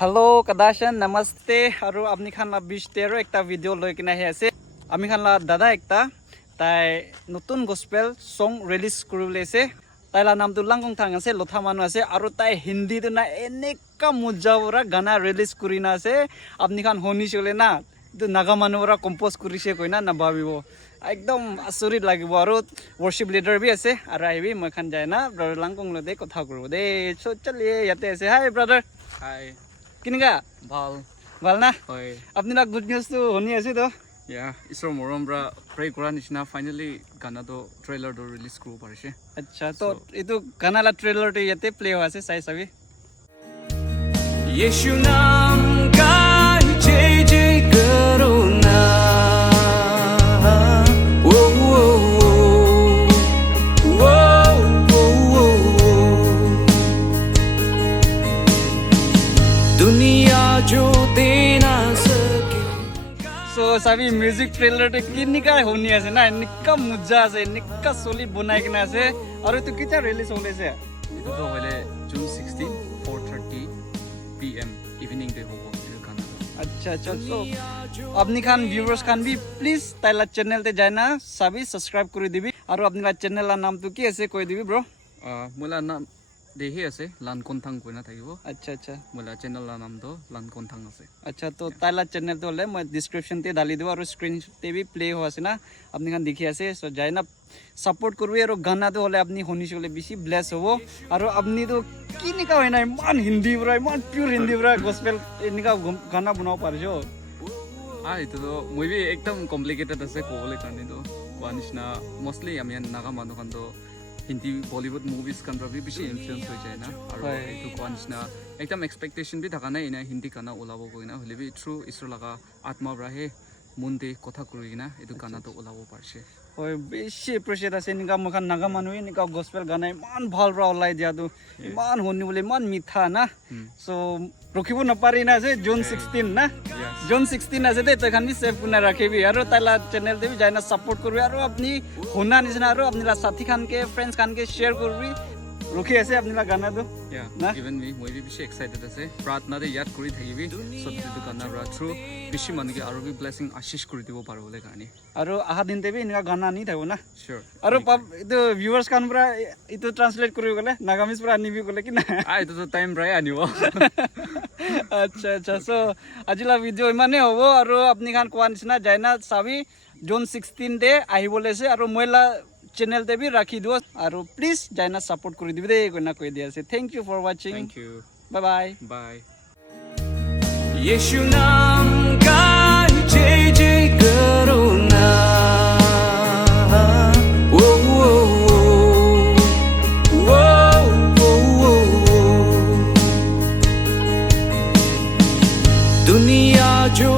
Hello Kadashan Namaste আৰু আপনি খান 20 একটা ভিডিও লৈ কিনে আহি আছে আমি খান দাদা একটা তাই নতুন গস্পেল সং রিলিজ কৰিবলৈ আছে তাইলা নামটো লাংকং থাং আছে লথা মানুহ আছে আৰু তাই হিন্দী না এনেকা মজাৱৰা গানা ৰিলিজ কৰি না আছে আপনি খান শুনিছিলে না তো নাগা মানুহৰা কম্পোজ কৰিছে কইনা না ভাবিব একদম আচৰিত লাগিব আৰু worship leader বি আছে আৰু আহিবি মই খান যায় না ব্ৰাদাৰ লাংকং লতে কথা কৰিব দে সো চলিয়ে ইয়াতে আছে হাই ব্ৰাদাৰ Hi, কিনগা Val. ভাল না Hi. আপনি না গুড নিউজ তো শুনি আছে তো Yeah, isro morom bra pray kora nishna finally gana do trailer do release kuru parise. আচ্ছা তো এটো গানালা ট্রেলারটি ইয়াতে প্লে হৈ আছে চাই চাবি Yeshu naam ka jai jai karo na. Whoa whoa whoa whoa whoa. Duniya jo dena so চাবি music ট্রেলারটি কিনিকা শুনি আছে না নিকা মজা আছে নিকা সলিড বনাই কিনা আছে আৰু এটো কিটা release হলেছে Ito to wale June 16, 4:30 p.m. evening de hobo eto gana do. আচ্ছা আচ্ছা সো আপনি খান ভিউয়ার্স খান বি প্লিজ তাইলা চ্যানেল তে যায় না চাবি সাবস্ক্রাইব কৰি দিবি আৰু আপনাৰ চ্যানেলৰ নামটো কি আছে কৈ দিবি bro Mula naam dehi ase Lankonthang koina thakibo. আচ্ছা আচ্ছা Mula channel la naam do Lankonthang ase. আচ্ছা তো তাইলা চ্যানেল তো হলে মই ডেসক্রিপশন তে ডালি দিব আৰু স্ক্রিন তে বি প্লে হৈ আছে না আপনি খান দেখি আছে সো যায় না সাপোর্ট করবি আৰু গানা তো হলে আপনি শুনিছলে বেশি ব্লেস হব আৰু আপনি তো কিনিকা হয় না ইমান হিন্দি পুৰা ইমান পিওৰ হিন্দি পুৰা গসপেল এনিকা গানা বনাব পাৰিছো Ito to moi bi ekdam complicated ase kobole karni do. Wanishna mostly ami naga manu kan do Hindi Bollywood movies kan ra bi bishi influence hoi jay na. Aru etu wanishna ekdam expectation bi thaka na ina Hindi kana olabo koina hole bi true isro laga atma brahe munde kotha kurina etu kana to olabo parise. হয় বেশি appreciate আছে এনিকা মখান নাগা মানুহ এনিকা gospel গানা ইমান ভাল ৰা ওলাই দিয়াটো ইমান শুনিবলৈ ইমান মিঠা না সো ৰখিব নাপাৰি না যে জুন 16 না জুন 16 আছে দে তখন বি সেভ কোনা ৰাখিবি আৰু তাইলা চ্যানেল দেবি যায় না সাপোৰ্ট কৰবি আৰু আপনি শুনা নিচিনা আৰু আপনিলা সাথী খানকে ফ্ৰেন্ডস খানকে শেয়াৰ কৰবি ৰখি আছে আপনিলা গানাটো Yeah, even me moi bi bishi excited ase pratna de yad kori thakibi so etu kana ra true bishi manike aru bi blessing ashish kori dibo paro bole karni আৰু আহা দিন দেবি এনিকা গানা নি থাকো না sure আৰু এইটো ভিউয়াৰ্স খান পুৰা এইটো ট্ৰান্সলেট কৰিব গলে নাগামিজ পুৰা আনিবি গলে কি না etu to time brai anibo আচ্ছা আচ্ছা সো আজিলা ভিডিও ইমানে হ'ব আৰু আপনি খান কোৱা নিচিনা যায় না চাবি জুন 16 ডে আহিবলৈ আছে আৰু মইলা চ্যানেল তে বি ৰাখি দিও আৰু প্লিজ যায় না সাপোৰ্ট কৰি দিবি দে কইনা কৈ দি আছে thank you for watching thank you bye bye bye Yeshu naam ka jai jai karo na. Whoa whoa whoa whoa whoa. Duniya jo